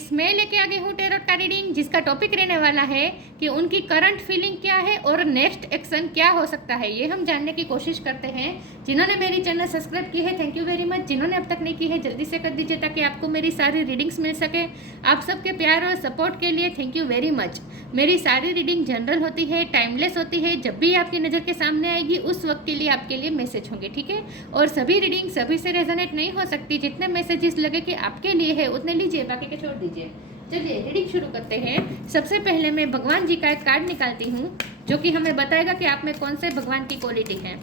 Guys, मैं लेके आ गई हूँ टैरोट का रीडिंग, जिसका टॉपिक रहने वाला है कि उनकी करंट फीलिंग क्या है और नेक्स्ट एक्शन क्या हो सकता है। ये हम जानने की कोशिश करते हैं। जिन्होंने मेरी चैनल सब्सक्राइब की है, थैंक यू वेरी मच। जिन्होंने अब तक नहीं की है, जल्दी से कर दीजिए ताकि आपको मेरी सारी रीडिंग्स मिल सके। आप सबके प्यार और सपोर्ट के लिए थैंक यू वेरी मच। मेरी सारी रीडिंग जनरल होती है, टाइमलेस होती है। जब भी आपकी नज़र के सामने आएगी उस वक्त के लिए आपके लिए मैसेज होंगे, ठीक है। और सभी रीडिंग सभी से रेजोनेट नहीं हो सकती। जितने मैसेजेस लगे कि आपके लिए है उतने लीजिए, बाकी के छोड़ दीजिए। चलिए रीडिंग शुरू करते हैं। सबसे पहले मैं भगवान जी का एक कार्ड निकालती हूँ जो कि हमें बताएगा कि आप में कौन से भगवान की क्वालिटी है।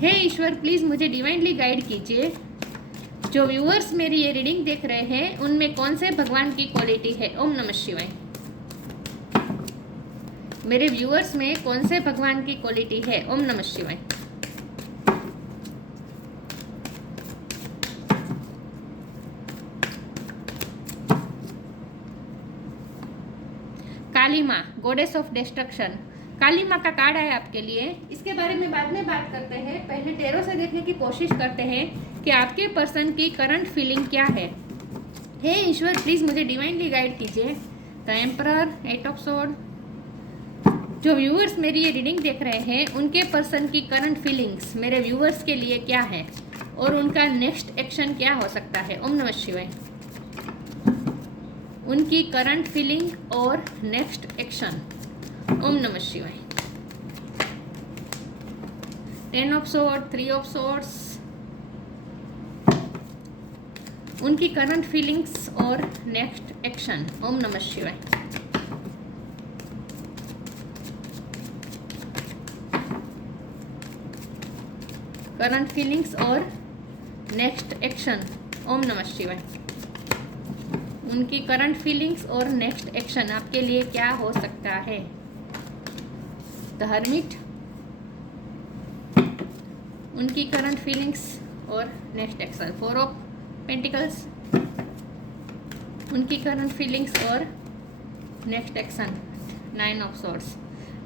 हे ईश्वर, प्लीज़ मुझे डिवाइनली गाइड कीजिए। जो व्यूअर्स मेरी ये रीडिंग देख रहे हैं उनमें कौन से भगवान की क्वालिटी है। ओम नमः शिवाय। मेरे व्यूअर्स में कौन से भगवान की क्वालिटी है। ओम नमः शिवाय। काली माँ, गॉडेस ऑफ डिस्ट्रक्शन। काली माँ का कार्ड है आपके लिए। इसके बारे में बाद में बात करते हैं। पहले टैरो से देखने की कोशिश करते हैं कि आपके पर्सन की करंट फीलिंग क्या है। हे ईश्वर, प्लीज मुझे डिवाइनली गाइड कीजिए। The emperor, 8 of sword. जो व्यूअर्स मेरी ये रीडिंग देख रहे हैं उनके पर्सन की करंट फीलिंग्स मेरे व्यूअर्स के लिए क्या है और उनका नेक्स्ट एक्शन क्या हो सकता है। ओम नमः शिवाय। उनकी करंट फीलिंग और नेक्स्ट एक्शन। ओम नमः शिवाय। 10 ऑफ स्वॉर्ड, 3 ऑफ स्वॉर्ड्स। उनकी करंट फीलिंग्स और नेक्स्ट एक्शन। ओम नमः शिवाय। करंट फीलिंग्स और नेक्स्ट एक्शन। ओम नमः शिवाय। उनकी करंट फीलिंग्स और नेक्स्ट एक्शन आपके लिए क्या हो सकता है। The hermit. उनकी करंट फीलिंग्स और नेक्स्ट एक्शन। 4 of pentacles. उनकी करंट फीलिंग्स और next action. 9 of swords,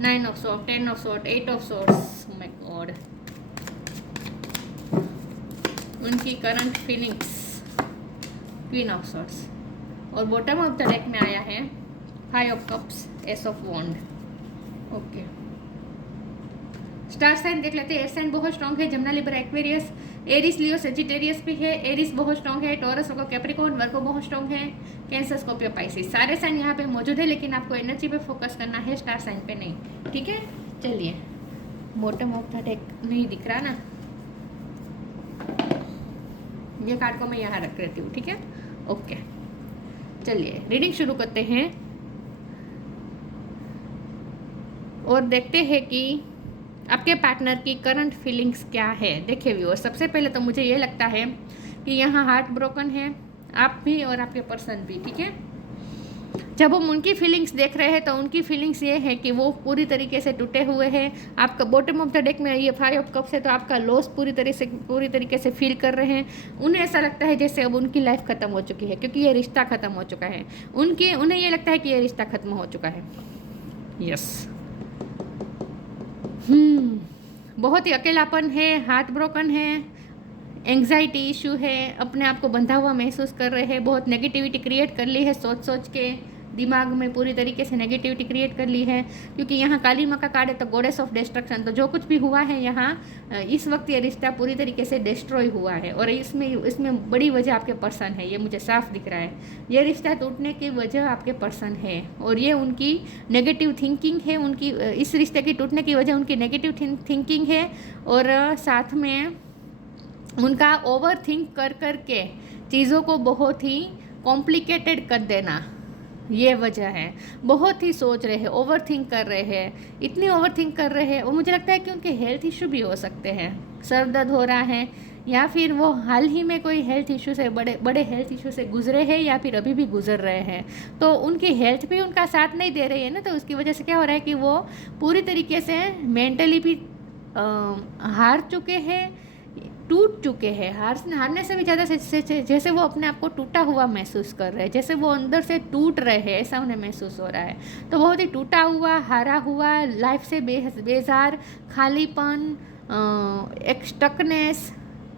9 of sword, 10 of sword, 8 of swords. My God. उनकी current feelings. Queen of swords. और बॉटम ऑफ द डेक में आया है 5 of cups, ace of wand. Okay, star sign देख लेते हैं। Air sign बहुत strong है। Gemini, Libra, Aquarius, Aries, Leo, Sagittarius भी है। एरिस बहुत स्ट्रॉन्ग है। टॉरस, कैप्रिकॉर्न, वर्गो बहुत स्ट्रॉन्ग है। कैंसर, स्कॉर्पियो, पाइसिस, सारे साइन यहाँ पे मौजूद है, लेकिन आपको एनर्जी पे फोकस करना है, स्टार साइन पे नहीं, ठीक है। चलिए, बॉटम ऑफ द डेक नहीं दिख रहा ना, ये कार्ड को मैं यहाँ रख लेती हूँ, ठीक है। ओके, चलिए रीडिंग शुरू करते हैं और देखते हैं कि आपके पार्टनर की करंट फीलिंग्स क्या है। देखिए व्यूअर, सबसे पहले तो मुझे ये लगता है कि यहाँ हार्ट ब्रोकन है, आप भी और आपके पर्सन भी, ठीक है। जब हम उनकी फीलिंग्स देख रहे हैं तो उनकी फीलिंग्स ये है कि वो पूरी तरीके से टूटे हुए हैं। आपका बॉटम ऑफ द डेक में ये 5 ऑफ कप्स है, तो आपका लॉस पूरी तरीके से फील कर रहे हैं। उन्हें ऐसा लगता है जैसे अब उनकी लाइफ खत्म हो चुकी है, क्योंकि ये रिश्ता खत्म हो चुका है। उन्हें ये लगता है कि ये रिश्ता खत्म हो चुका है। यस। बहुत ही अकेलापन है, हार्ट ब्रोकन है, एंग्जाइटी इशू है, अपने आप को बंधा हुआ महसूस कर रहे हैं। बहुत नेगेटिविटी क्रिएट कर ली है, सोच के दिमाग में पूरी तरीके से नेगेटिविटी क्रिएट कर ली है। क्योंकि यहाँ काली माँ का कार्ड है तो गॉडेस ऑफ डिस्ट्रक्शन। तो जो कुछ भी हुआ है यहाँ इस वक्त ये रिश्ता पूरी तरीके से डिस्ट्रॉय हुआ है, और इसमें बड़ी वजह आपके पर्सन है। ये मुझे साफ दिख रहा है। ये रिश्ता टूटने की वजह आपके पर्सन है, और ये उनकी नेगेटिव थिंकिंग है। उनकी इस रिश्ते की टूटने की वजह उनकी नेगेटिव थिंकिंग है, और साथ में उनका ओवर थिंक कर के चीज़ों को बहुत ही कॉम्प्लिकेटेड कर देना, ये वजह है। बहुत ही सोच रहे हैं, ओवर थिंक कर रहे हैं, इतनी ओवर थिंक कर रहे हैं। और मुझे लगता है कि उनके हेल्थ इशू भी हो सकते हैं। सर दर्द हो रहा है, या फिर वो हाल ही में कोई हेल्थ इशू से बड़े हेल्थ इशू से गुजरे हैं, या फिर अभी भी गुजर रहे हैं। तो उनकी हेल्थ भी उनका साथ नहीं दे रही है ना, तो उसकी वजह से क्या हो रहा है कि वो पूरी तरीके से मेंटली भी हार चुके हैं, टूट चुके हैं। हारने से भी ज़्यादा जैसे वो अपने आप को टूटा हुआ महसूस कर रहे हैं, जैसे वो अंदर से टूट रहे हैं, ऐसा उन्हें महसूस हो रहा है। तो बहुत ही टूटा हुआ, हारा हुआ, लाइफ से बेजार, खालीपन, एक स्टकनेस,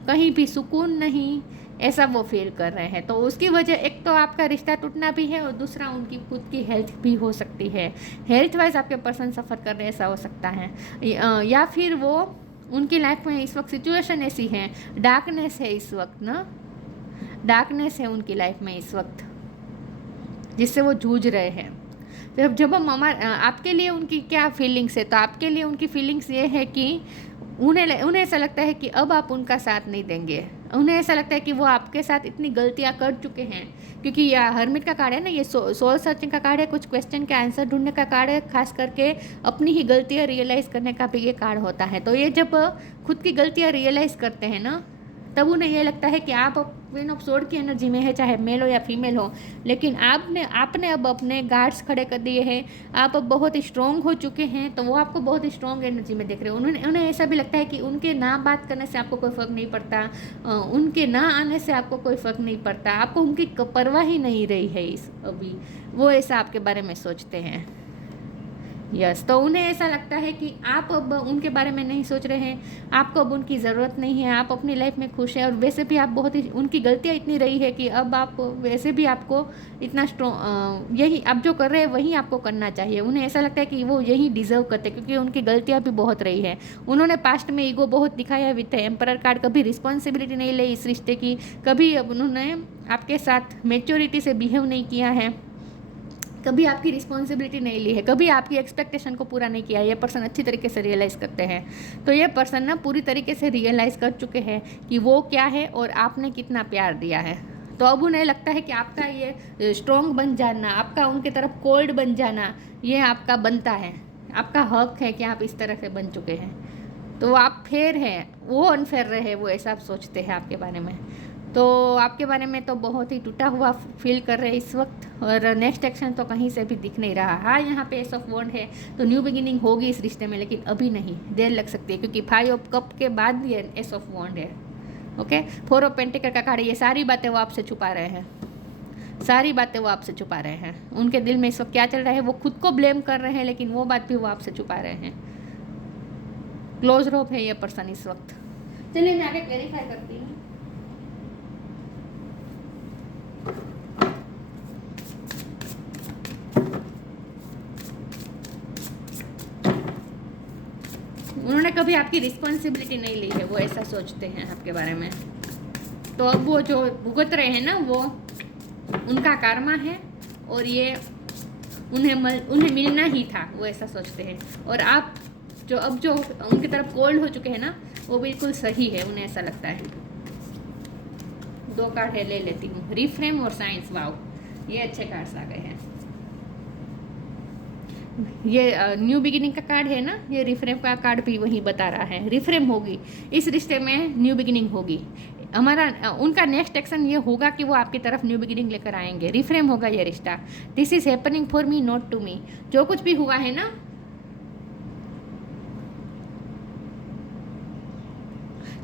कहीं भी सुकून नहीं, ऐसा वो फील कर रहे हैं। तो उसकी वजह एक तो आपका रिश्ता टूटना भी है और दूसरा उनकी खुद की हेल्थ भी हो सकती है। हेल्थ वाइज आपके पर्सन सफ़र कर रहे हैं, ऐसा हो सकता है। या फिर वो उनकी लाइफ में इस वक्त सिचुएशन ऐसी है, डार्कनेस है इस वक्त ना, डार्कनेस है उनकी लाइफ में इस वक्त जिससे वो जूझ रहे हैं। जब हम आपके लिए उनकी क्या फीलिंग्स है, तो आपके लिए उनकी फीलिंग्स ये है कि उन्हें ऐसा लगता है कि अब आप उनका साथ नहीं देंगे। उन्हें ऐसा लगता है कि वो आपके साथ इतनी गलतियां कर चुके हैं, क्योंकि यह हर्मिट का कार्ड है ना, ये सोल सर्चिंग का कार्ड है, कुछ क्वेश्चन का आंसर ढूंढने का कार्ड है, खास करके अपनी ही गलतियां रियलाइज़ करने का भी ये कार्ड होता है। तो ये जब खुद की गलतियां रियलाइज़ करते हैं ना, तब उन्हें यह लगता है कि आप क्वीन ऑफ सोर्ड की एनर्जी में है, चाहे मेल हो या फीमेल हो, लेकिन आपने अब अपने गार्ड्स खड़े कर दिए हैं, आप अब बहुत स्ट्रॉन्ग हो चुके हैं। तो वो आपको बहुत स्ट्रॉन्ग एनर्जी में देख रहे हैं। उन्हें ऐसा भी लगता है कि उनके ना बात करने से आपको कोई फ़र्क नहीं पड़ता, उनके ना आने से आपको कोई फ़र्क नहीं पड़ता, आपको उनकी परवाह ही नहीं रही है इस अभी। वो ऐसा आपके बारे में सोचते हैं। यस, तो उन्हें ऐसा लगता है कि आप अब उनके बारे में नहीं सोच रहे हैं, आपको अब उनकी ज़रूरत नहीं है, आप अपनी लाइफ में खुश हैं। और वैसे भी आप बहुत ही, उनकी गलतियाँ इतनी रही है कि अब आप वैसे भी आपको इतना स्ट्रॉन्ग, यही आप जो कर रहे हैं वही आपको करना चाहिए। उन्हें ऐसा लगता है कि वो यही डिज़र्व करते हैं, क्योंकि उनकी गलतियाँ भी बहुत रही है। उन्होंने पास्ट में ईगो बहुत दिखाया विद एम्परर कार्ड, कभी रिस्पॉन्सिबिलिटी नहीं ली इस रिश्ते की, कभी अब उन्होंने आपके साथ मेच्योरिटी से बिहेव नहीं किया है, कभी आपकी रिस्पॉन्सिबिलिटी नहीं ली है, कभी आपकी एक्सपेक्टेशन को पूरा नहीं किया। ये पर्सन अच्छी तरीके से रियलाइज़ करते हैं। तो ये पर्सन ना पूरी तरीके से रियलाइज़ कर चुके हैं कि वो क्या है और आपने कितना प्यार दिया है। तो अब उन्हें लगता है कि आपका ये स्ट्रॉन्ग बन जाना, आपका उनके तरफ कोल्ड बन जाना, ये आपका बनता है, आपका हक है कि आप इस तरह से बन चुके हैं। तो आप फेयर हैं, वो अनफेयर रहे, वो ऐसा सोचते हैं आपके बारे में। तो आपके बारे में तो बहुत ही टूटा हुआ फील कर रहे हैं इस वक्त, और नेक्स्ट एक्शन तो कहीं से भी दिख नहीं रहा। हाँ, यहाँ पे एस ऑफ वॉन्ड है, तो न्यू बिगिनिंग होगी इस रिश्ते में, लेकिन अभी नहीं, देर लग सकती है, क्योंकि 5 ऑफ कप के बाद ये एस ऑफ वॉन्ड है। ओके, 4 ऑफ पेंटिकल का कार्ड, ये सारी बातें वो आपसे छुपा रहे हैं, सारी बातें वो आपसे छुपा रहे हैं। उनके दिल में इस वक्त क्या चल रहा है, वो खुद को ब्लेम कर रहे हैं, लेकिन वो बात भी वो आपसे छुपा रहे हैं। क्लोज रोप है ये पर्सन इस वक्त। चलिए मैं आगे क्लेरिफाई करती हूँ। उन्होंने कभी आपकी रिस्पॉन्सिबिलिटी नहीं ली है, वो ऐसा सोचते हैं आपके बारे में। तो अब वो जो भुगत रहे हैं ना, वो उनका कर्मा है, और ये उन्हें मिलना ही था, वो ऐसा सोचते हैं। और आप जो अब जो उनकी तरफ कोल्ड हो चुके हैं ना, वो बिल्कुल सही है, उन्हें ऐसा लगता है। 2 कार्ड है, ले लेती हूँ, रिफ्रेम और साइंस। वाओ, ये अच्छे कार्ड्स आ गए हैं। ये न्यू बिगिनिंग का कार्ड है ना, ये रिफ्रेम का कार्ड भी वही बता रहा है। रिफ्रेम होगी इस रिश्ते में, न्यू बिगिनिंग होगी। उनका नेक्स्ट एक्शन ये होगा कि वो आपकी तरफ न्यू बिगिनिंग लेकर आएंगे। रिफ्रेम होगा ये रिश्ता। This is happening for me, not to me. जो कुछ भी हुआ है ना,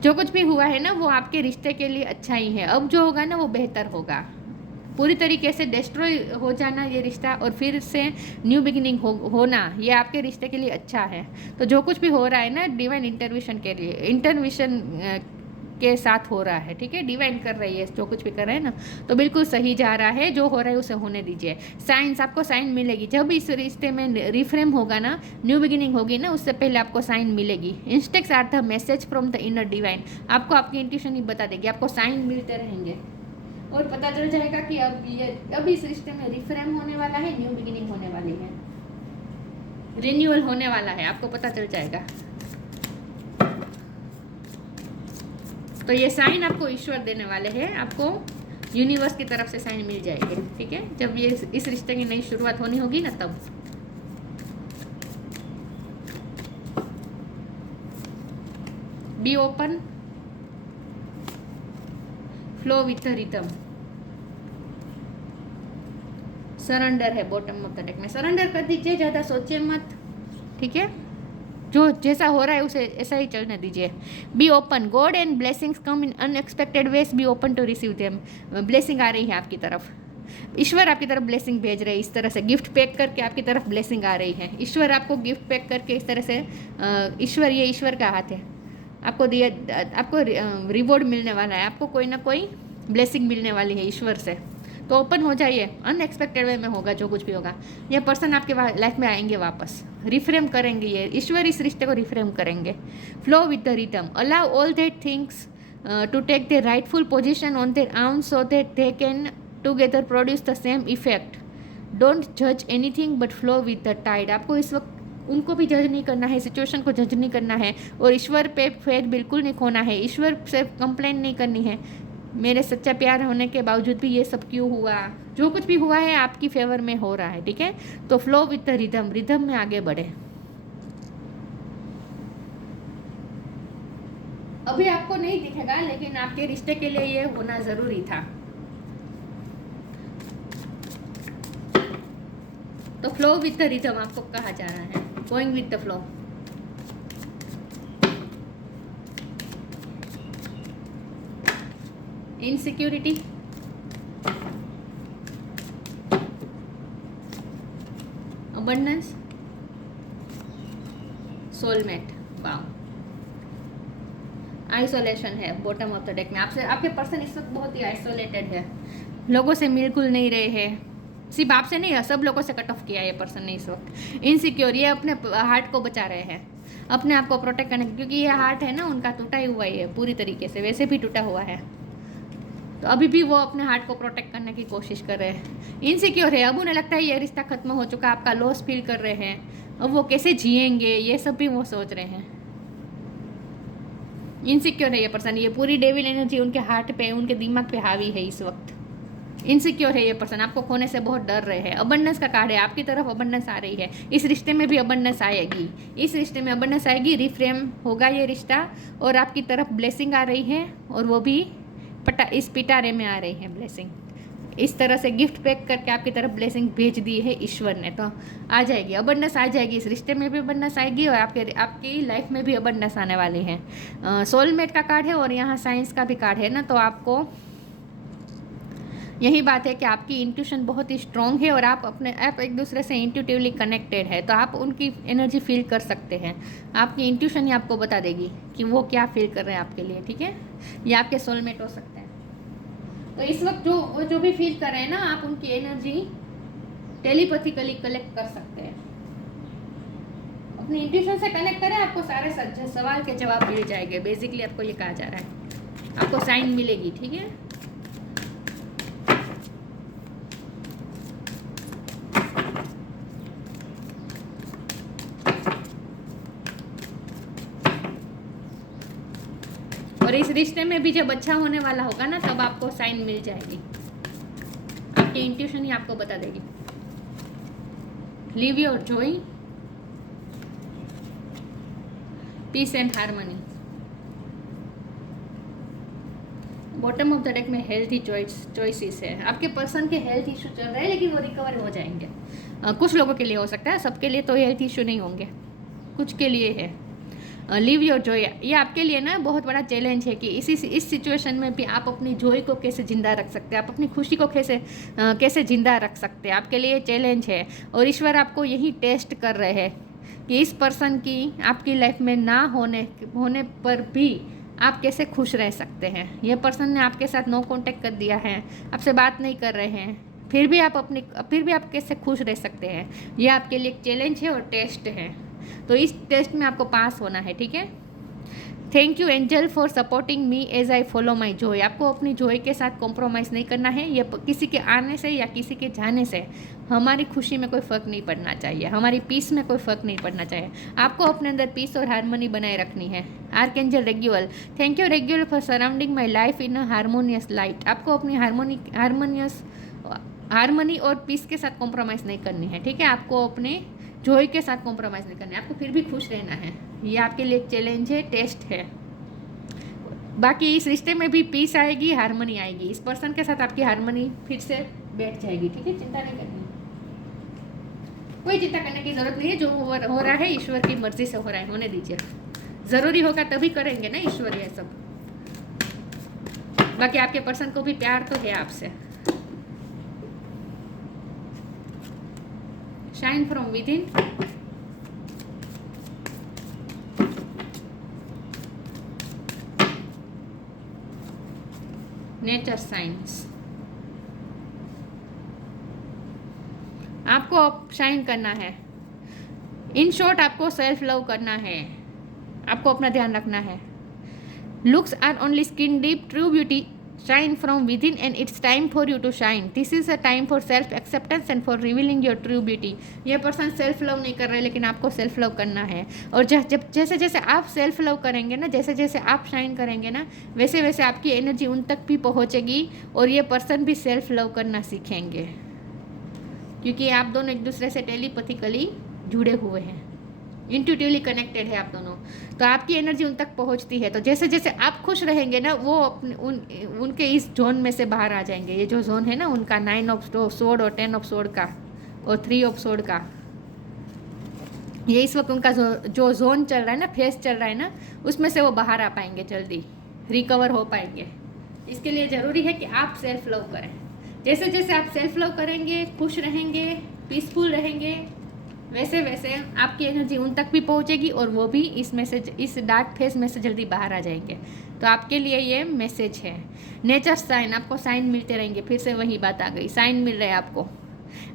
जो कुछ भी हुआ है ना, वो आपके रिश्ते के लिए अच्छा ही है। अब जो होगा ना, वो बेहतर होगा। पूरी तरीके से डिस्ट्रॉय हो जाना ये रिश्ता और फिर से न्यू बिगिनिंग होना, ये आपके रिश्ते के लिए अच्छा है। तो जो कुछ भी हो रहा है ना, डिवाइन इंटरविशन के लिए, इंटरविशन के साथ हो रहा है, ठीक है। डिवाइन कर रही है जो कुछ भी कर रहे हैं ना, तो बिल्कुल सही जा रहा है। जो हो रहा है उसे होने दीजिए। साइंस, आपको साइन मिलेगी जब इस रिश्ते में रिफ्रेम होगा ना, न्यू बिगिनिंग होगी ना, उससे पहले आपको साइन मिलेगी। Instincts are the message from the inner divine. आपको आपकी इंट्यूशन ही बता देगी, आपको साइन मिलते रहेंगे और पता चल जाएगा कि अब इस रिश्ते में रिफ्रेम होने वाला है, न्यू बिगिनिंग होने वाली है, रिन्यूअल होने वाला है, आपको पता चल जाएगा। तो ये साइन आपको ईश्वर देने वाले हैं, आपको यूनिवर्स की तरफ से साइन मिल जाएंगे, ठीक है। जब ये इस रिश्ते की नई शुरुआत होनी होगी ना, तब। Be open, flow with the rhythm. Surrender है बॉटम ऑफ द डेक में, सरेंडर कर दीजिए, ज़्यादा सोचिए मत, ठीक है। जो जैसा हो रहा है उसे ऐसा ही चलने दीजिए। Be open, God and blessings come in unexpected ways, be open to receive them. Blessing आ रही है आपकी तरफ, ईश्वर आपकी तरफ ब्लेसिंग भेज रहे हैं। इस तरह से गिफ्ट पैक करके आपकी तरफ ब्लेसिंग आ रही है। ईश्वर आपको गिफ्ट पैक करके इस तरह से, ईश्वर, ये ईश्वर का हाथ है, आपको दिया, आपको रिवॉर्ड मिलने वाला है। आपको कोई ना कोई ब्लेसिंग मिलने वाली है ईश्वर से। तो ओपन हो जाइए, अनएक्सपेक्टेड वे में होगा जो कुछ भी होगा। ये पर्सन आपके लाइफ में आएंगे वापस, रिफ्रेम करेंगे, ये ईश्वर इस रिश्ते को रिफ्रेम करेंगे। Flow with the rhythm, allow all that things to take the rightful position on their own so that they can together produce the same effect. Don't जज anything but flow with the tide. आपको इस वक्त उनको भी जज नहीं करना है, सिचुएशन को जज नहीं करना है, और ईश्वर पे फेथ बिल्कुल नहीं खोना है, ईश्वर से कंप्लेन नहीं करनी है। मेरे सच्चा प्यार होने के बावजूद भी ये सब क्यों हुआ, जो कुछ भी हुआ है आपकी फेवर में हो रहा है, ठीक है। तो flow with the rhythm, rhythm में आगे बढ़े। अभी आपको नहीं दिखेगा लेकिन आपके रिश्ते के लिए ये होना जरूरी था। तो फ्लो विद द रिदम आपको कहा जा रहा है, going with the flow. Insecurity, abundance, soulmate, wow. Isolation है बॉटम ऑफ द डेक में। आपसे आपके पर्सन इस वक्त बहुत ही आइसोलेटेड है, लोगों से मिलकुल नहीं रहे हैं, सिर्फ आपसे नहीं, सब लोगों से कट ऑफ किया ये पर्सन ने इस वक्त। इनसिक्योर, ये अपने हार्ट को बचा रहे हैं, अपने आप को प्रोटेक्ट करने, क्योंकि ये हार्ट है ना उनका टूटा ही हुआ ही है पूरी तरीके से, वैसे भी टूटा हुआ है, तो अभी भी वो अपने हार्ट को प्रोटेक्ट करने की कोशिश कर रहे हैं। इनसिक्योर है, अब उन्हें लगता है ये रिश्ता खत्म हो चुका, आपका लॉस फील कर रहे हैं, अब वो कैसे जिएंगे ये सब भी वो सोच रहे हैं। इनसिक्योर है ये पर्सन, ये पूरी डेविल एनर्जी उनके हार्ट पे, उनके दिमाग पे हावी है इस वक्त। इनसिक्योर है ये पर्सन, आपको खोने से बहुत डर रहे हैं। अबंडेंस का कार्ड है, आपकी तरफ अबंडेंस आ रही है, इस रिश्ते में भी अबंडेंस आएगी, इस रिश्ते में अबंडेंस आएगी, रिफ्रेम होगा ये रिश्ता, और आपकी तरफ ब्लेसिंग आ रही है, और वो भी इस पिटारे में आ रही है ब्लेसिंग। इस तरह से गिफ्ट पैक करके आपकी तरफ ब्लेसिंग भेज दी है ईश्वर ने, तो आ जाएगी अबंडेंस, आ जाएगी, इस रिश्ते में भी अबंडेंस आएगी, और आपकी लाइफ में भी अबंडेंस आने वाली है। सोलमेट का कार्ड है, और यहाँ साइंस का भी कार्ड है ना, तो आपको यही बात है कि आपकी इंट्यूशन बहुत ही स्ट्रॉन्ग है, और आप एक दूसरे से इंट्यूटिवली कनेक्टेड है, तो आप उनकी एनर्जी फील कर सकते हैं। आपकी इंट्यूशन ही आपको बता देगी कि वो क्या फील कर रहे हैं आपके लिए, ठीक है। ये आपके सोलमेट हो सकते हैं। तो इस वक्त जो भी फील कर रहे हैं ना, आप उनकी एनर्जी टेलीपैथिकली कलेक्ट कर सकते हैं। अपनी इंट्यूशन से कनेक्ट करें, आपको सारे सवाल के जवाब मिल जाएंगे। बेसिकली आपको ये कहा जा रहा है, आपको साइन मिलेगी, ठीक है। और इस रिश्ते में भी जब अच्छा होने वाला होगा ना, तब आपको साइन मिल जाएगी, आपकी इंट्यूशन ही आपको बता देगी। Live your joy, peace and harmony. Bottom of the deck में हेल्थी चॉइसेस है, आपके पर्सन के हेल्थ इशू चल रहे हैं, लेकिन वो रिकवर हो जाएंगे। कुछ लोगों के लिए हो सकता है, सबके लिए तो हेल्थ इशू नहीं होंगे, कुछ के लिए है। लिव योर जॉय, ये आपके लिए ना बहुत बड़ा चैलेंज है कि इस सिचुएशन में भी आप अपनी जॉय को कैसे जिंदा रख सकते हैं, आप अपनी खुशी को कैसे जिंदा रख सकते हैं, आपके लिए चैलेंज है। और ईश्वर आपको यही टेस्ट कर रहे हैं कि इस पर्सन की आपकी लाइफ में ना होने पर भी आप कैसे खुश रह सकते हैं। ये पर्सन ने आपके साथ नो कांटेक्ट कर दिया है, आपसे बात नहीं कर रहे हैं, फिर भी आप कैसे खुश रह सकते हैं। ये आपके लिए एक चैलेंज है और टेस्ट है, तो इस टेस्ट में आपको पास होना है, ठीक है। Thank you angel for supporting me as I follow my joy. आपको अपनी जॉय के साथ कॉम्प्रोमाइज़ नहीं करना है। ये किसी के आने से या किसी के जाने से हमारी खुशी में कोई फ़र्क नहीं पड़ना चाहिए, हमारी पीस में कोई फ़र्क नहीं पड़ना चाहिए। आपको अपने अंदर पीस और हारमोनी बनाए रखनी है। Archangel Raguel, thank you Raguel for surrounding my life in a harmonious light. आपको अपनी हारमोनी और पीस के साथ कॉम्प्रोमाइज़ नहीं करनी है, ठीक है। आपको अपने जॉय के साथ कॉम्प्रोमाइज़ नहीं करना है, आपको फिर भी खुश रहना है। ये आपके लिए एक चैलेंज है, टेस्ट है। बाकी इस रिश्ते में भी पीस आएगी, हारमोनी आएगी। इस पर्सन के साथ आपकी हारमोनी फिर से बैठ जाएगी, ठीक है। चिंता नहीं करनी, कोई चिंता करने की जरूरत नहीं है। जो हो रहा है ईश्वर की मर्जी से हो रहा है, होने दीजिए। ज़रूरी होगा तभी करेंगे ना ईश्वर ये सब। बाकी आपके पर्सन को भी प्यार तो है आपसे। Shine from within, nature science. आपको शाइन करना है। इन शॉर्ट आपको सेल्फ लव करना है, आपको अपना ध्यान रखना है। Looks are only skin deep, true beauty shine from within and it's time for you to shine. This is a time for self acceptance and for revealing your true beauty. ये person self love नहीं कर रहे, लेकिन आपको self love करना है। और जब जैसे जैसे आप सेल्फ लव करेंगे ना, जैसे जैसे आप शाइन करेंगे ना, वैसे वैसे आपकी एनर्जी उन तक भी पहुँचेगी और ये पर्सन भी सेल्फ लव करना सीखेंगे, क्योंकि आप दोनों एक दूसरे से टेलीपैथिकली जुड़े हुए हैं, इंट्यूटिवली कनेक्टेड है आप दोनों। तो आपकी एनर्जी उन तक पहुंचती है, तो जैसे जैसे आप खुश रहेंगे ना, वो अपने उनके इस जोन में से बाहर आ जाएंगे। ये जो जोन है ना उनका 9 ऑफ सोर्ड और 10 ऑफ सोर्ड का और 3 ऑफ सोर्ड का, ये इस वक्त उनका जो जोन चल रहा है ना, फेस चल रहा है ना, उसमें से वो बाहर आ पाएंगे, जल्दी रिकवर हो पाएंगे। इसके लिए ज़रूरी है कि आप सेल्फ लव करें। जैसे जैसे आप सेल्फ लव करेंगे, खुश रहेंगे, पीसफुल रहेंगे, वैसे वैसे आपकी एनर्जी उन तक भी पहुंचेगी और वो भी इसमें से, इस डार्क फेस में से जल्दी बाहर आ जाएंगे। तो आपके लिए ये मैसेज है। नेचर साइन, आपको साइन मिलते रहेंगे। फिर से वही बात आ गई, साइन मिल रहे हैं आपको।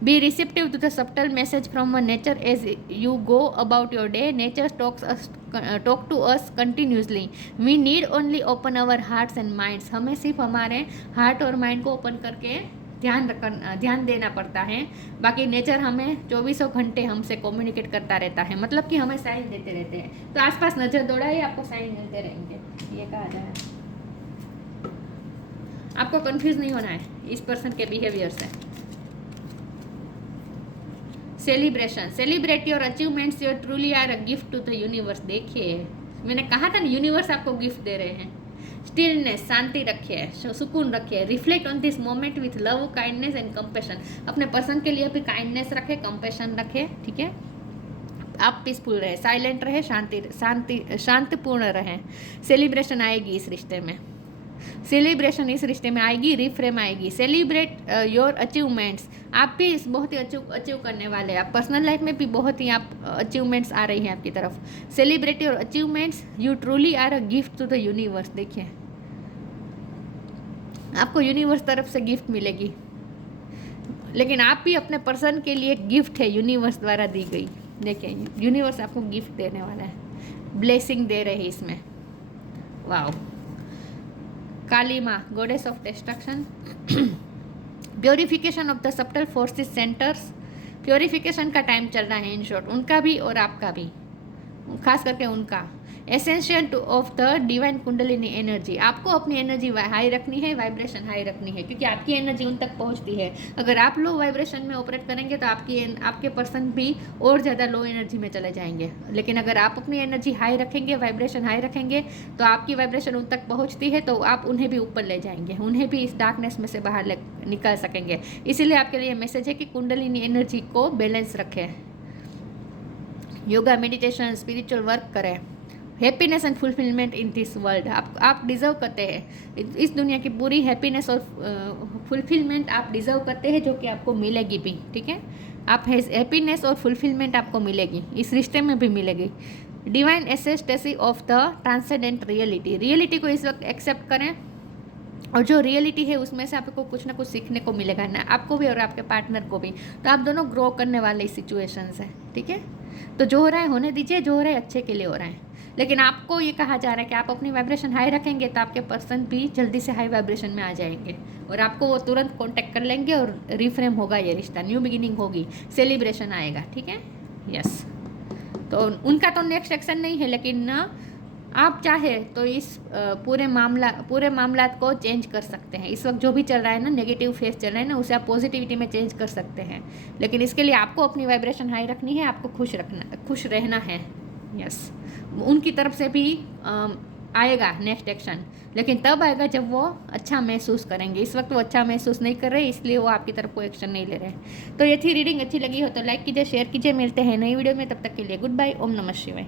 Be receptive to the subtle message from nature as you go about your day. Nature talk to us continuously. We need only open our hearts and minds. हमें सिर्फ हमारे हार्ट और माइंड को ओपन करके ध्यान देना पड़ता है। बाकी नेचर हमें 24 घंटे हमसे कम्युनिकेट करता रहता है, मतलब कि हमें साइन देते रहते हैं। तो आसपास नज़र दौड़ाइए, आपको साइन मिलते रहेंगे, ये कहा जाए। आपको कंफ्यूज नहीं होना है इस पर्सन के बिहेवियर से। Celebration, celebrate your achievements, your truly are a gift to the universe. देखिए मैंने कहा था ना, यूनिवर्स आपको गिफ्ट दे रहे हैं। स्टिलनेस, शांति रखिए, सुकून रखिए। Reflect on this moment with love, kindness and compassion. अपने पर्सन के लिए भी काइंडनेस रखें, कंपैशन रखें, ठीक है। आप पीसफुल रहे, साइलेंट रहे, शांतिपूर्ण रहें। सेलिब्रेशन आएगी इस रिश्ते में, सेलिब्रेशन इस रिश्ते में आएगी, रिफ्रेम आएगी। Celebrate your achievements. आप भी बहुत ही अचीव करने वाले हैं। आप पर्सनल लाइफ में भी बहुत ही आप अचीवमेंट्स आ रही हैं आपकी तरफ। Celebrate your achievements, you truly are a gift to the universe. देखिए आपको यूनिवर्स तरफ से गिफ्ट मिलेगी, लेकिन आप भी अपने पर्सन के लिए गिफ्ट है, यूनिवर्स द्वारा दी गई। देखिए यूनिवर्स आपको गिफ्ट देने वाला है, ब्लेसिंग दे रही है इसमें। वाओ। काली माँ, goddess of destruction. Purification of the subtle forces centres. Purification का टाइम चल रहा है इन शॉर्ट, उनका भी और आपका भी, खास करके उनका। Essential two of the divine kundalini energy. आपको अपनी एनर्जी हाई रखनी है, वाइब्रेशन हाई रखनी है, क्योंकि आपकी एनर्जी उन तक पहुंचती है। अगर आप लो वाइब्रेशन में ऑपरेट करेंगे तो आपके पर्सन भी और ज़्यादा लो एनर्जी में चले जाएंगे। लेकिन अगर आप अपनी एनर्जी हाई रखेंगे, वाइब्रेशन हाई रखेंगे, तो आपकी वाइब्रेशन उन तक पहुँचती है, तो आप उन्हें भी ऊपर ले जाएंगे, उन्हें भी इस डार्कनेस में से बाहर निकाल सकेंगे। इसीलिए आपके लिए मैसेज है कि कुंडलिनी एनर्जी को बैलेंस रखें, योगा, मेडिटेशन, स्पिरिचुअल वर्क करें। Happiness and fulfilment in this world. आप डिज़र्व करते हैं इस दुनिया की पूरी हैप्पीनेस और फुलफिलमेंट आप डिज़र्व करते हैं, जो कि आपको मिलेगी भी, ठीक है। आप हैप्पीनेस और फुलफिलमेंट आपको मिलेगी, इस रिश्ते में भी मिलेगी। Divine ecstasy of the transcendent reality. Reality को इस वक्त एक्सेप्ट करें, और जो रियलिटी है उसमें से आपको कुछ ना कुछ सीखने को मिलेगा ना, आपको भी और आपके पार्टनर को भी। तो आप दोनों ग्रो करने वाले सिचुएशंस हैं, ठीक है। तो जो हो रहा है होने दीजिए, जो हो रहा है अच्छे के लिए हो रहा है। लेकिन आपको ये कहा जा रहा है कि आप अपनी वाइब्रेशन हाई रखेंगे तो आपके पर्सन भी जल्दी से हाई वाइब्रेशन में आ जाएंगे, और आपको वो तुरंत कांटेक्ट कर लेंगे और रिफ्रेम होगा ये रिश्ता, न्यू बिगिनिंग होगी, सेलिब्रेशन आएगा, ठीक है। यस, तो उनका तो नेक्स्ट एक्शन नहीं है, लेकिन आप चाहे तो इस पूरे मामला को चेंज कर सकते हैं। इस वक्त जो भी चल रहा है ना, नेगेटिव फेस चल रहा है ना, उसे आप पॉजिटिविटी में चेंज कर सकते हैं। लेकिन इसके लिए आपको अपनी वाइब्रेशन हाई रखनी है, आपको खुश रहना है। यस, उनकी तरफ से भी आएगा नेक्स्ट एक्शन, लेकिन तब आएगा जब वो अच्छा महसूस करेंगे। इस वक्त वो अच्छा महसूस नहीं कर रहे, इसलिए वो आपकी तरफ कोई एक्शन नहीं ले रहे। तो ये थी रीडिंग, अच्छी लगी हो तो लाइक कीजिए, शेयर कीजिए। मिलते हैं नई वीडियो में, तब तक के लिए गुड बाय। ओम नमः शिवाय।